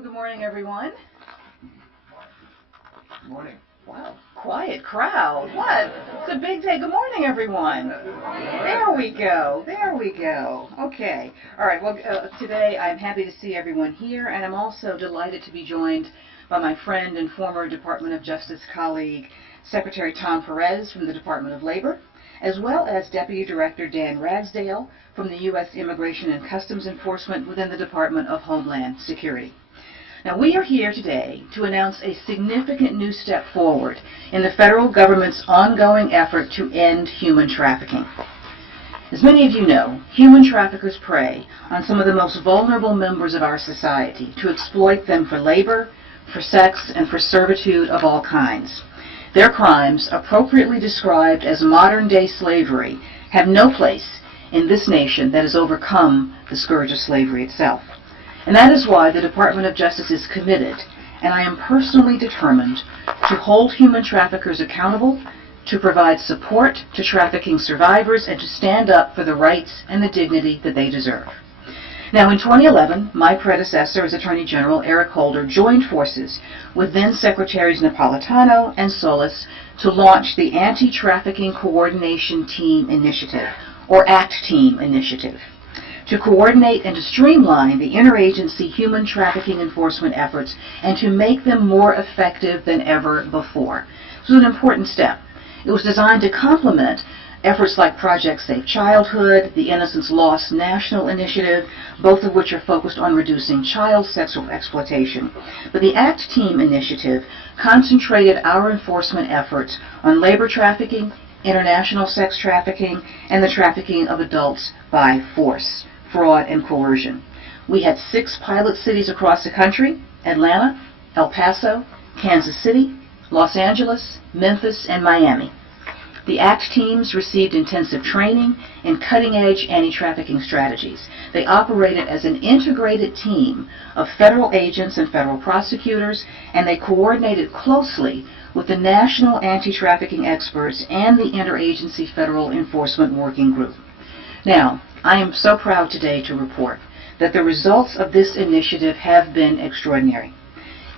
Well, good morning, everyone. Morning. Wow, quiet crowd. What? It's a big day. Good morning, everyone. There we go. There we go. Okay. All right. Well, today I'm happy to see everyone here, and I'm also delighted to be joined by my friend and former Department of Justice colleague, Secretary Tom Perez from the Department of Labor, as well as Deputy Director Dan Ragsdale from the U.S. Immigration and Customs Enforcement within the Department of Homeland Security. Now, we are here today to announce a significant new step forward in the federal government's ongoing effort to end human trafficking. As many of you know, human traffickers prey on some of the most vulnerable members of our society to exploit them for labor, for sex, and for servitude of all kinds. Their crimes, appropriately described as modern-day slavery, have no place in this nation that has overcome the scourge of slavery itself. And that is why the Department of Justice is committed, and I am personally determined, to hold human traffickers accountable, to provide support to trafficking survivors, and to stand up for the rights and the dignity that they deserve. Now, in 2011, my predecessor as Attorney General, Eric Holder, joined forces with then Secretaries Napolitano and Solis to launch the Anti-Trafficking Coordination Team Initiative, or ACT Team Initiative, to coordinate and to streamline the interagency human trafficking enforcement efforts and to make them more effective than ever before. This was an important step. It was designed to complement efforts like Project Safe Childhood, the Innocence Lost National Initiative, both of which are focused on reducing child sexual exploitation. But the ACT Team Initiative concentrated our enforcement efforts on labor trafficking, international sex trafficking, and the trafficking of adults by force, fraud, and coercion. We had 6 pilot cities across the country: Atlanta, El Paso, Kansas City, Los Angeles, Memphis, and Miami. The ACT teams received intensive training in cutting-edge anti-trafficking strategies. They operated as an integrated team of federal agents and federal prosecutors, and they coordinated closely with the national anti-trafficking experts and the Interagency Federal Enforcement Working Group. Now, I am so proud today to report that the results of this initiative have been extraordinary.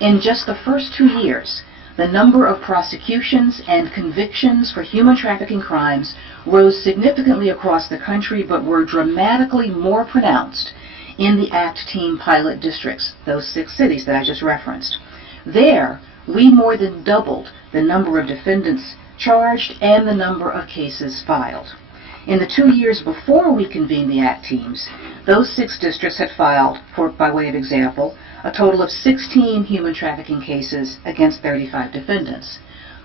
In just the first 2 years, the number of prosecutions and convictions for human trafficking crimes rose significantly across the country, but were dramatically more pronounced in the ACT Team pilot districts, those 6 cities that I just referenced. There, we more than doubled the number of defendants charged and the number of cases filed. In the 2 years before we convened the ACT teams, those 6 districts had filed, by way of example, a total of 16 human trafficking cases against 35 defendants.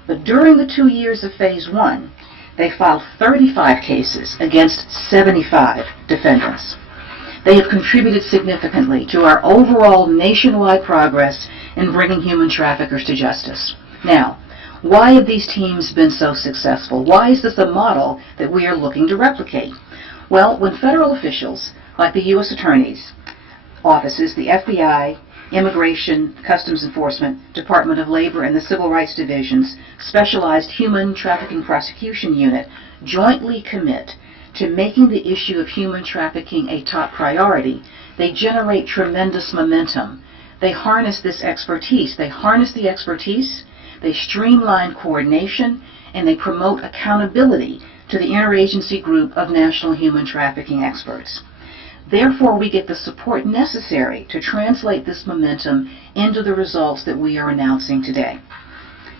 But during the 2 years of Phase 1, they filed 35 cases against 75 defendants. They have contributed significantly to our overall nationwide progress in bringing human traffickers to justice. Now, why have these teams been so successful? Why is this a model that we are looking to replicate? Well, when federal officials, like the U.S. Attorney's offices, the FBI, Immigration, Customs Enforcement, Department of Labor, and the Civil Rights Division's Specialized Human Trafficking Prosecution Unit jointly commit to making the issue of human trafficking a top priority, they generate tremendous momentum. They harness this expertise. They harness the expertise, they streamline coordination, and they promote accountability to the interagency group of national human trafficking experts. Therefore, we get the support necessary to translate this momentum into the results that we are announcing today.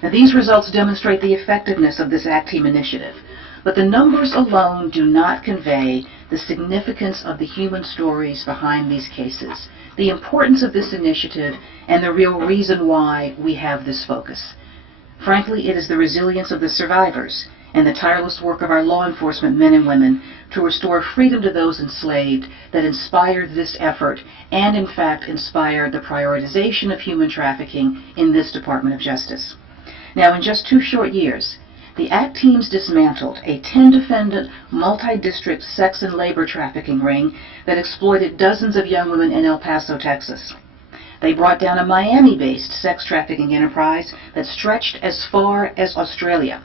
Now, these results demonstrate the effectiveness of this ACT Team initiative, but the numbers alone do not convey the significance of the human stories behind these cases, the importance of this initiative, and the real reason why we have this focus. Frankly, it is the resilience of the survivors and the tireless work of our law enforcement men and women to restore freedom to those enslaved that inspired this effort and, in fact, inspired the prioritization of human trafficking in this Department of Justice. Now, in just 2 short years, the ACT teams dismantled a 10-defendant, multi-district sex and labor trafficking ring that exploited dozens of young women in El Paso, Texas. They brought down a Miami-based sex trafficking enterprise that stretched as far as Australia,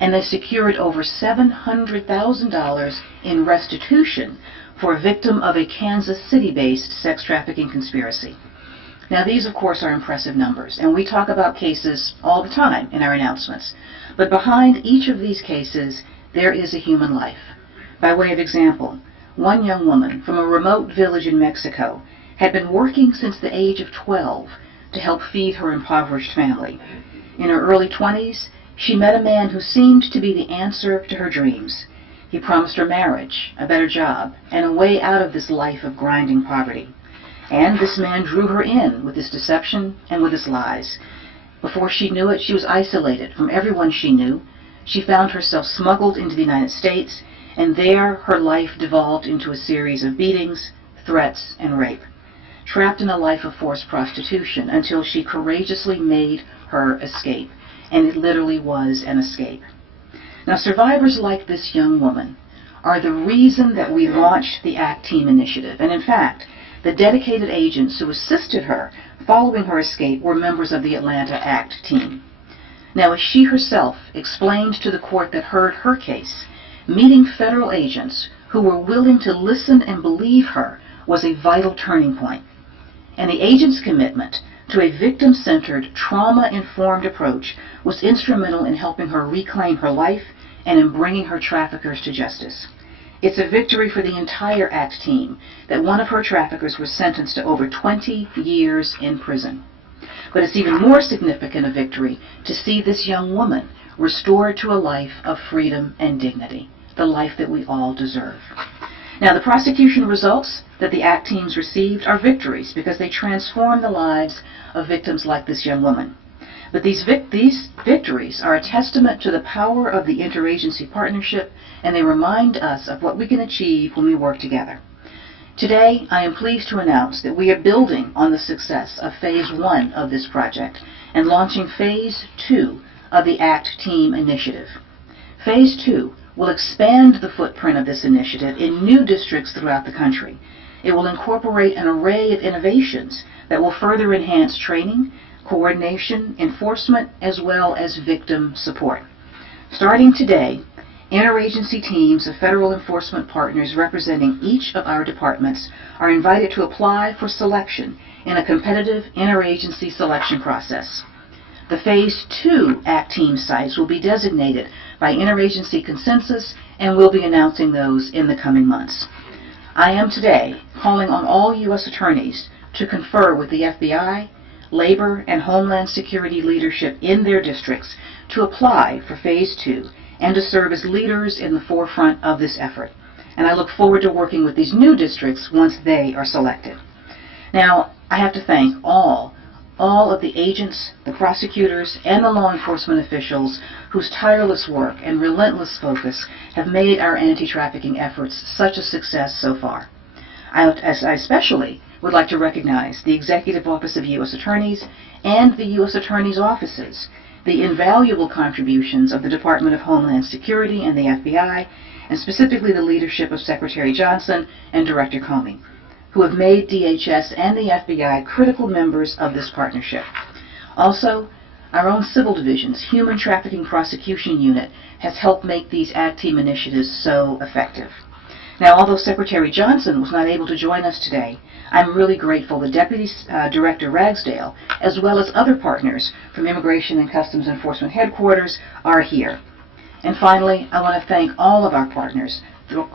and they secured over $700,000 in restitution for a victim of a Kansas City-based sex trafficking conspiracy. Now these of course are impressive numbers, and we talk about cases all the time in our announcements. But behind each of these cases there is a human life. By way of example, one young woman from a remote village in Mexico had been working since the age of 12 to help feed her impoverished family. In her early 20s, she met a man who seemed to be the answer to her dreams. He promised her marriage, a better job, and a way out of this life of grinding poverty. And this man drew her in with his deception and with his lies. Before she knew it, she was isolated from everyone she knew. She found herself smuggled into the United States, and there her life devolved into a series of beatings, threats, and rape. Trapped in a life of forced prostitution until she courageously made her escape. And it literally was an escape. Now, survivors like this young woman are the reason that we launched the ACT Team initiative. And in fact, the dedicated agents who assisted her following her escape were members of the Atlanta ACT Team. Now, as she herself explained to the court that heard her case, meeting federal agents who were willing to listen and believe her was a vital turning point. And the agents' commitment to a victim-centered, trauma-informed approach was instrumental in helping her reclaim her life and in bringing her traffickers to justice. It's a victory for the entire ACT team that one of her traffickers was sentenced to over 20 years in prison. But it's even more significant a victory to see this young woman restored to a life of freedom and dignity, the life that we all deserve. Now, the prosecution results that the ACT teams received are victories because they transform the lives of victims like this young woman. But these victories are a testament to the power of the interagency partnership, and they remind us of what we can achieve when we work together. Today, I am pleased to announce that we are building on the success of Phase 1 of this project and launching Phase 2 of the ACT Team initiative. Phase 2 will expand the footprint of this initiative in new districts throughout the country. It will incorporate an array of innovations that will further enhance training, coordination, enforcement, as well as victim support. Starting today, interagency teams of federal enforcement partners representing each of our departments are invited to apply for selection in a competitive interagency selection process. The Phase 2 ACT Team sites will be designated by interagency consensus, and we'll be announcing those in the coming months. I am today calling on all U.S. attorneys to confer with the FBI, Labor, and Homeland Security leadership in their districts to apply for Phase 2 and to serve as leaders in the forefront of this effort. And I look forward to working with these new districts once they are selected. Now, I have to thank all of the agents, the prosecutors, and the law enforcement officials whose tireless work and relentless focus have made our anti-trafficking efforts such a success so far. I especially would like to recognize the Executive Office of U.S. Attorneys and the U.S. Attorneys' offices, the invaluable contributions of the Department of Homeland Security and the FBI, and specifically the leadership of Secretary Johnson and Director Comey, who have made DHS and the FBI critical members of this partnership. Also, our own Civil Division's Human Trafficking Prosecution Unit has helped make these ACT Team initiatives so effective. Now, although Secretary Johnson was not able to join us today, I'm really grateful that Deputy Director Ragsdale, as well as other partners from Immigration and Customs Enforcement Headquarters, are here. And finally, I want to thank all of our partners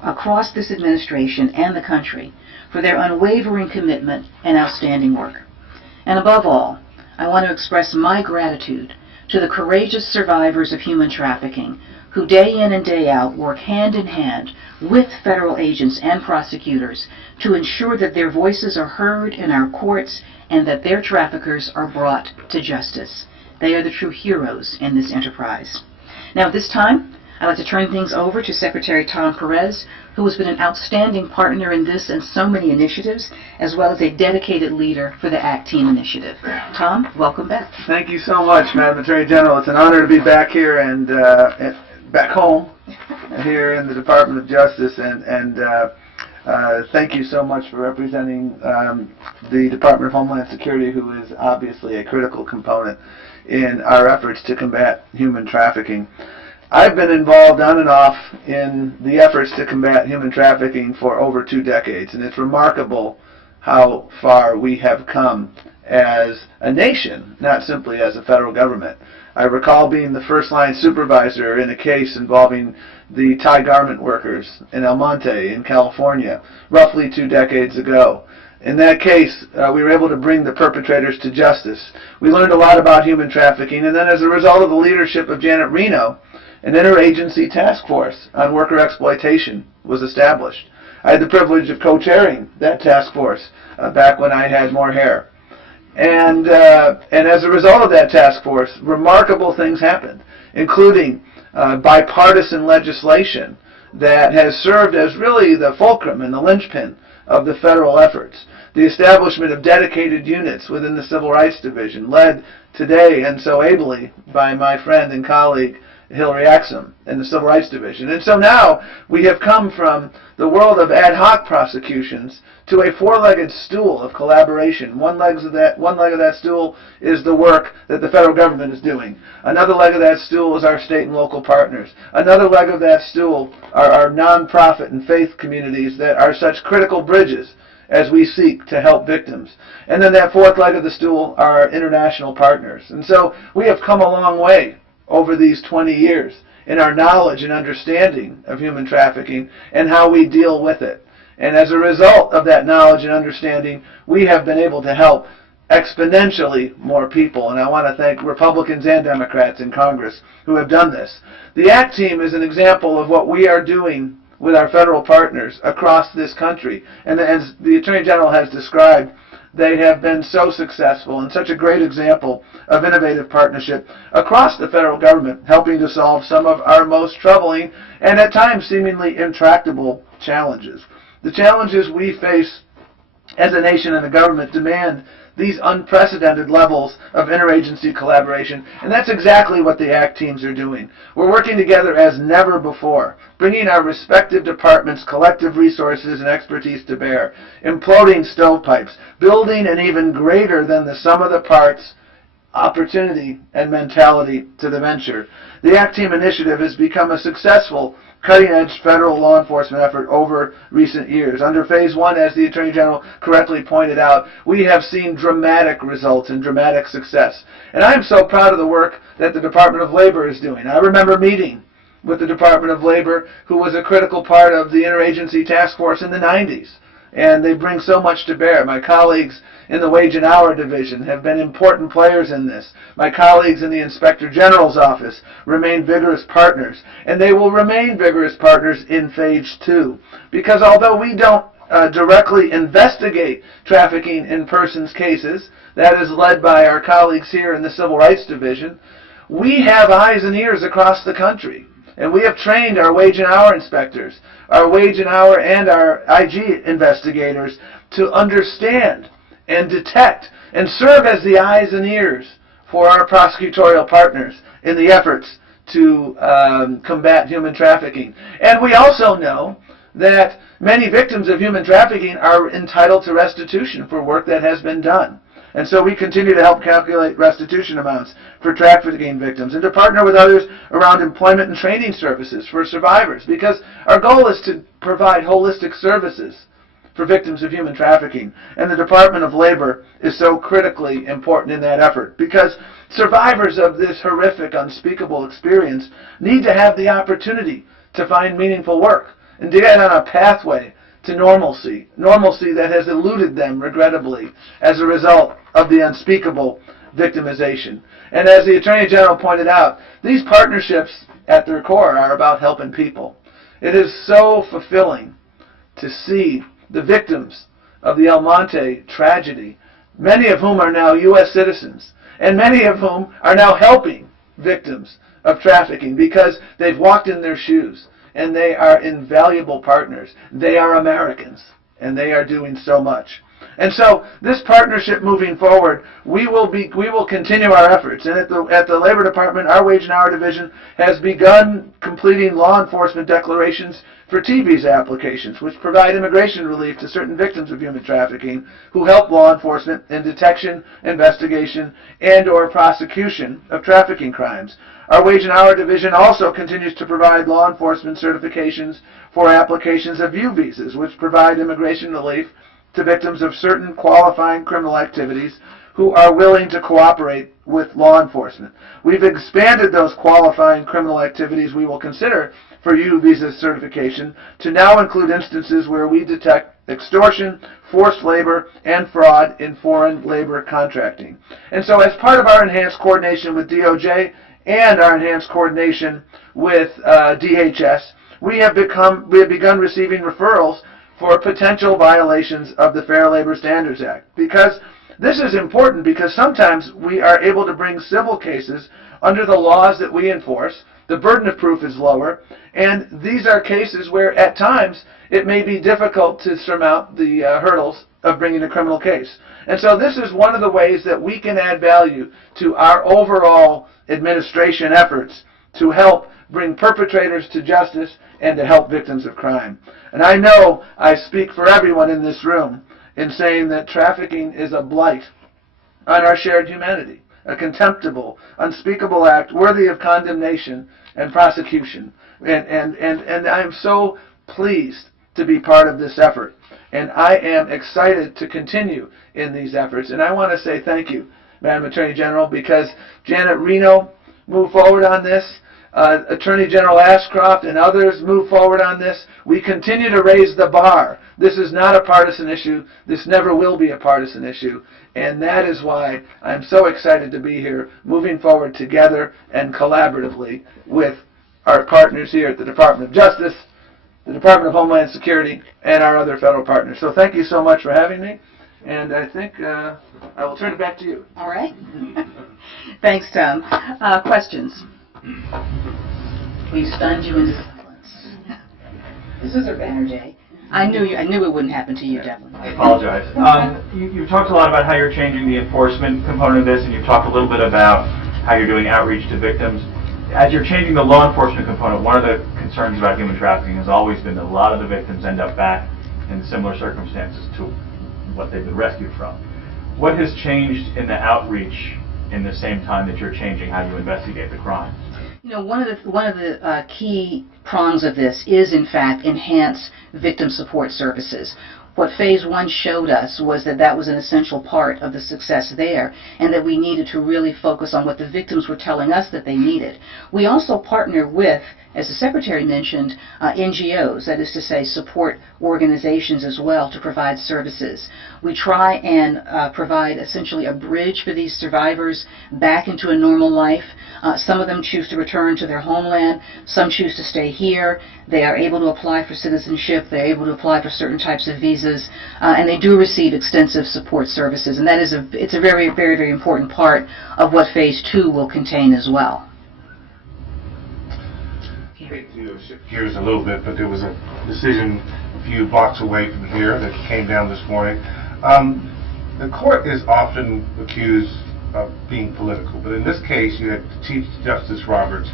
across this administration and the country for their unwavering commitment and outstanding work. And above all, I want to express my gratitude to the courageous survivors of human trafficking who day in and day out work hand in hand with federal agents and prosecutors to ensure that their voices are heard in our courts and that their traffickers are brought to justice. They are the true heroes in this enterprise. Now at this time, I'd like to turn things over to Secretary Tom Perez, who has been an outstanding partner in this and so many initiatives, as well as a dedicated leader for the ACT Team initiative. Tom, welcome back. Thank you so much, Madam Attorney General. It's an honor to be back here and back home here in the Department of Justice, and thank you so much for representing the Department of Homeland Security, who is obviously a critical component in our efforts to combat human trafficking. I've been involved on and off in the efforts to combat human trafficking for over 2 decades, and it's remarkable how far we have come as a nation, not simply as a federal government. I recall being the first-line supervisor in a case involving the Thai garment workers in El Monte in California, roughly 2 decades ago. In that case, we were able to bring the perpetrators to justice. We learned a lot about human trafficking, and then as a result of the leadership of Janet Reno, an interagency task force on worker exploitation was established. I had the privilege of co-chairing that task force back when I had more hair. And as a result of that task force, remarkable things happened, including bipartisan legislation that has served as really the fulcrum and the linchpin of the federal efforts. The establishment of dedicated units within the Civil Rights Division, led today and so ably by my friend and colleague Hillary Axsom in the Civil Rights Division. And so now we have come from the world of ad hoc prosecutions to a four-legged stool of collaboration. One leg of that stool is the work that the federal government is doing. Another leg of that stool is our state and local partners. Another leg of that stool are our nonprofit and faith communities that are such critical bridges as we seek to help victims. And then that fourth leg of the stool are our international partners. And so we have come a long way over these 20 years in our knowledge and understanding of human trafficking and how we deal with it. And as a result of that knowledge and understanding, we have been able to help exponentially more people. And I want to thank Republicans and Democrats in Congress who have done this. The ACT team is an example of what we are doing with our federal partners across this country. And as the Attorney General has described, they have been so successful and such a great example of innovative partnership across the federal government, helping to solve some of our most troubling and at times seemingly intractable challenges. The challenges we face as a nation and a government demand these unprecedented levels of interagency collaboration, and that's exactly what the ACT teams are doing. We're working together as never before, bringing our respective departments' collective resources and expertise to bear, imploding stovepipes, building an even greater than the sum of the parts opportunity and mentality to the venture. The ACT Team initiative has become a successful cutting-edge federal law enforcement effort over recent years. Under Phase 1, as the Attorney General correctly pointed out, we have seen dramatic results and dramatic success. And I am so proud of the work that the Department of Labor is doing. I remember meeting with the Department of Labor, who was a critical part of the Interagency Task Force in the 90s. And they bring so much to bear. My colleagues in the Wage and Hour Division have been important players in this. My colleagues in the Inspector General's office remain vigorous partners, and they will remain vigorous partners in Phase 2. Because although we don't directly investigate trafficking in persons cases, that is led by our colleagues here in the Civil Rights Division, we have eyes and ears across the country. And we have trained our wage and hour inspectors, our wage and hour and our IG investigators to understand and detect and serve as the eyes and ears for our prosecutorial partners in the efforts to combat human trafficking. And we also know that many victims of human trafficking are entitled to restitution for work that has been done. And so we continue to help calculate restitution amounts for trafficking victims and to partner with others around employment and training services for survivors, because our goal is to provide holistic services for victims of human trafficking. And the Department of Labor is so critically important in that effort, because survivors of this horrific, unspeakable experience need to have the opportunity to find meaningful work and to get on a pathway to normalcy that has eluded them, regrettably, as a result of the unspeakable victimization. And as the Attorney General pointed out, these partnerships at their core are about helping people. It is so fulfilling to see the victims of the El Monte tragedy, many of whom are now U.S. citizens, and many of whom are now helping victims of trafficking because they've walked in their shoes. And they are invaluable partners. They are Americans, and they are doing so much. And so this partnership moving forward, we will continue our efforts. And at the Labor Department, our Wage and Hour Division has begun completing law enforcement declarations for T-visa applications, which provide immigration relief to certain victims of human trafficking who help law enforcement in detection, investigation, and/or prosecution of trafficking crimes. Our Wage and Hour Division also continues to provide law enforcement certifications for applications of U visas, which provide immigration relief to victims of certain qualifying criminal activities who are willing to cooperate with law enforcement. We've expanded those qualifying criminal activities we will consider for U visa certification to now include instances where we detect extortion, forced labor, and fraud in foreign labor contracting. And so as part of our enhanced coordination with DOJ and our enhanced coordination with DHS, we have begun receiving referrals for potential violations of the Fair Labor Standards Act. Because this is important, because sometimes we are able to bring civil cases under the laws that we enforce. The burden of proof is lower, and these are cases where at times it may be difficult to surmount the hurdles of bringing a criminal case. And so this is one of the ways that we can add value to our overall administration efforts to help bring perpetrators to justice and to help victims of crime. And I know I speak for everyone in this room in saying that trafficking is a blight on our shared humanity, a contemptible, unspeakable act worthy of condemnation and prosecution. And I'm so pleased to be part of this effort. And I am excited to continue in these efforts. And I want to say thank you, Madam Attorney General, because Janet Reno moved forward on this. Attorney General Ashcroft and others move forward on this. We continue to raise the bar. This is not a partisan issue. This never will be a partisan issue. And that is why I'm so excited to be here, moving forward together and collaboratively with our partners here at the Department of Justice, the Department of Homeland Security, and our other federal partners. So thank you so much for having me. And I think I will turn it back to you. All right. Thanks, Tom. Questions? We stunned you into silence. This is a banner day. I knew it wouldn't happen to you, Devlin. I apologize. You've talked a lot about how you're changing the enforcement component of this, and you've talked a little bit about how you're doing outreach to victims. As you're changing the law enforcement component, one of the concerns about human trafficking has always been that a lot of the victims end up back in similar circumstances to what they've been rescued from. What has changed in the outreach in the same time that you're changing how you investigate the crimes? You know, one of the key prongs of this is, in fact, enhance victim support services. What Phase 1 showed us was that that was an essential part of the success there, and that we needed to really focus on what the victims were telling us that they needed. We also partner with, as the Secretary mentioned, NGOs, that is to say support organizations as well, to provide services. We try and provide essentially a bridge for these survivors back into a normal life. Some of them choose to return to their homeland. Some choose to stay here. They are able to apply for citizenship. They're able to apply for certain types of visas. And they do receive extensive support services. And that is it's a very, very, very important part of what Phase 2 will contain as well. I hate to shift gears a little bit, but there was a decision a few blocks away from here that came down this morning. The court is often accused of being political, but in this case you had Chief Justice Roberts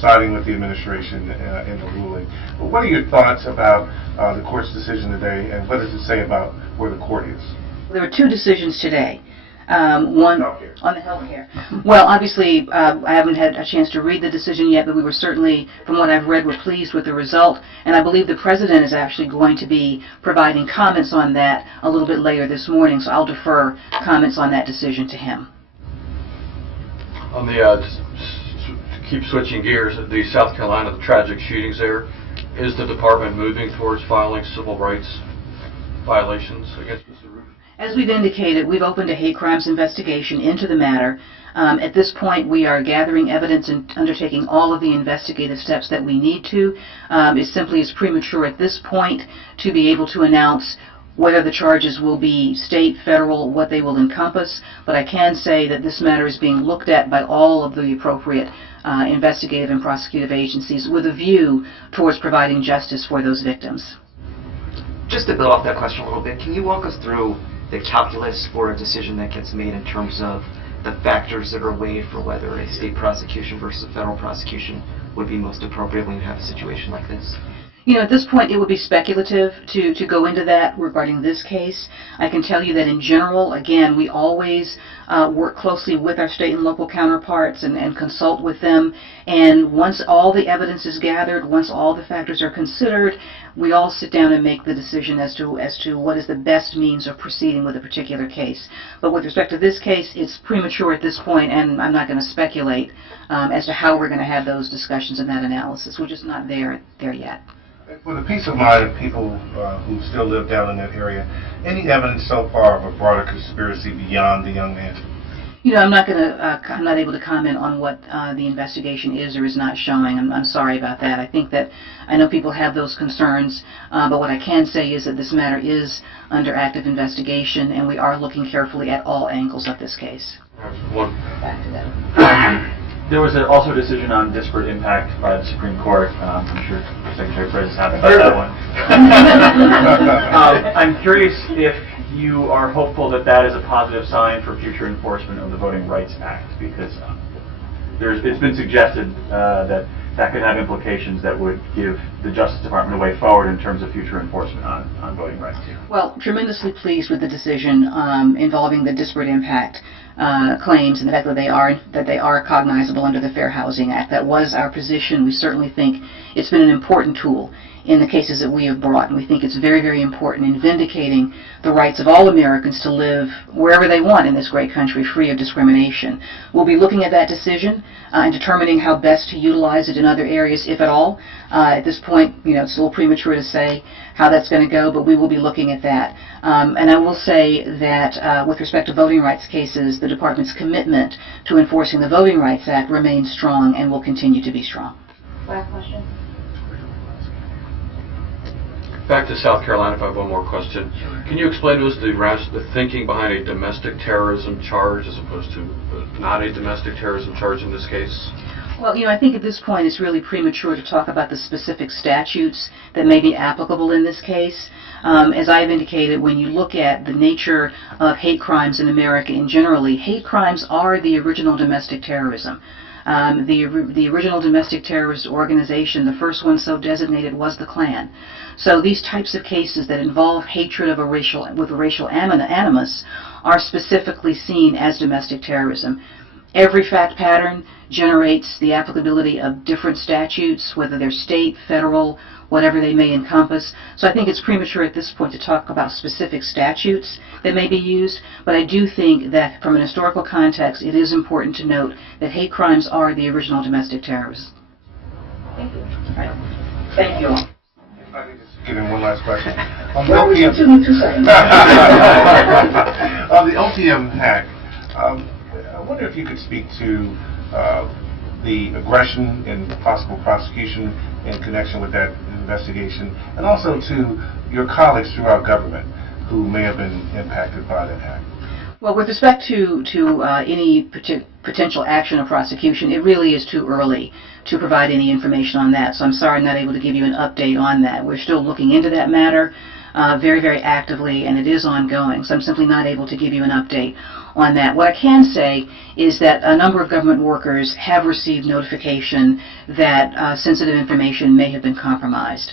siding with the administration in the ruling. But what are your thoughts about the court's decision today, and what does it say about where the court is? There were two decisions today. One on the health care. Well, obviously, I haven't had a chance to read the decision yet, but we were certainly, from what I've read, we're pleased with the result. And I believe the President is actually going to be providing comments on that a little bit later this morning, so I'll defer comments on that decision to him. On the, to keep switching gears, the South Carolina, the tragic shootings there, is the department moving towards filing civil rights violations against Mr. Roof? As we've indicated, we've opened a hate crimes investigation into the matter. At this point, we are gathering evidence and undertaking all of the investigative steps that we need to. It simply is premature at this point to be able to announce whether the charges will be state, federal, what they will encompass, but I can say that this matter is being looked at by all of the appropriate investigative and prosecutive agencies with a view towards providing justice for those victims. Just to build off that question a little bit, can you walk us through the calculus for a decision that gets made in terms of the factors that are weighed for whether a state prosecution versus a federal prosecution would be most appropriate when you have a situation like this? You know, at this point, it would be speculative to go into that regarding this case. I can tell you that in general, again, we always work closely with our state and local counterparts and consult with them. And once all the evidence is gathered, once all the factors are considered, we all sit down and make the decision as to what is the best means of proceeding with a particular case. But with respect to this case, it's premature at this point, and I'm not going to speculate as to how we're going to have those discussions and that analysis. We're just not there yet. For the peace of mind of people who still live down in that area, any evidence so far of a broader conspiracy beyond the young man? You know, I'm not able to comment on what the investigation is or is not showing. I'm sorry about that. I think that I know people have those concerns, but what I can say is that this matter is under active investigation, and we are looking carefully at all angles of this case. Back to that. There was also a decision on disparate impact by the Supreme Court. I'm sure Secretary Perez is happy about that one. I'm curious if you are hopeful that that is a positive sign for future enforcement of the Voting Rights Act, because it's been suggested that could have implications that would give the Justice Department a way forward in terms of future enforcement on voting rights. Well, tremendously pleased with the decision involving the disparate impact claims and the fact that they are cognizable under the Fair Housing Act. That was our position. We certainly think it's been an important tool in the cases that we have brought, and we think it's very, very important in vindicating the rights of all Americans to live wherever they want in this great country, free of discrimination. We'll be looking at that decision and determining how best to utilize it in other areas, if at all. At this point, you know, it's a little premature to say how that's going to go, but we will be looking at that. And I will say that with respect to voting rights cases, the Department's commitment to enforcing the Voting Rights Act remains strong and will continue to be strong. Last question. Back to South Carolina, if I have one more question. Can you explain to us the thinking behind a domestic terrorism charge as opposed to not a domestic terrorism charge in this case? Well, you know, I think at this point it's really premature to talk about the specific statutes that may be applicable in this case. As I've indicated, when you look at the nature of hate crimes in America in generally, hate crimes are the original domestic terrorism. The original domestic terrorist organization, the first one so designated, was the Klan. So these types of cases that involve hatred of with a racial animus are specifically seen as domestic terrorism. Every fact pattern generates the applicability of different statutes, whether they're state, federal, whatever they may encompass. So I think it's premature at this point to talk about specific statutes that may be used, but I do think that from an historical context, it is important to note that hate crimes are the original domestic terrorism. Thank you. All right. Thank you all. If I could just get in one last question. On Well, we the still need 2 seconds. on the OPM hack, I wonder if you could speak to the aggression and possible prosecution in connection with that investigation, and also to your colleagues throughout government who may have been impacted by that hack. Well, with respect to any potential action or prosecution, it really is too early to provide any information on that. So I'm sorry I'm not able to give you an update on that. We're still looking into that matter very, very actively, and it is ongoing. So I'm simply not able to give you an update on that. What I can say is that a number of government workers have received notification that sensitive information may have been compromised.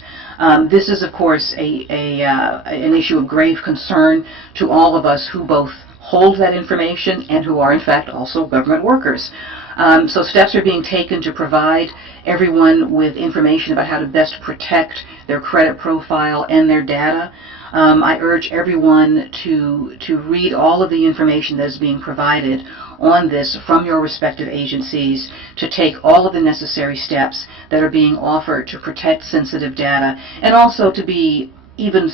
This is, of course, an issue of grave concern to all of us who both hold that information and who are, in fact, also government workers. So steps are being taken to provide everyone with information about how to best protect their credit profile and their data. I urge everyone to read all of the information that is being provided on this from your respective agencies, to take all of the necessary steps that are being offered to protect sensitive data, and also to be, even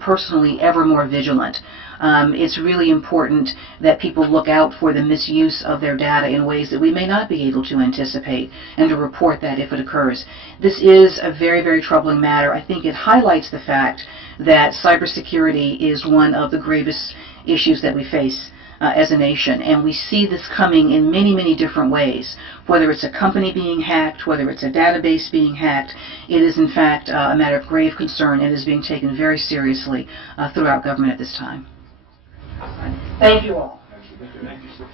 personally, ever more vigilant. It's really important that people look out for the misuse of their data in ways that we may not be able to anticipate, and to report that if it occurs. This is a very, very troubling matter. I think it highlights the fact that cybersecurity is one of the gravest issues that we face as a nation, and we see this coming in many, many different ways. Whether it's a company being hacked, whether it's a database being hacked, it is in fact a matter of grave concern and is being taken very seriously throughout government at this time. Thank you all. Thank you.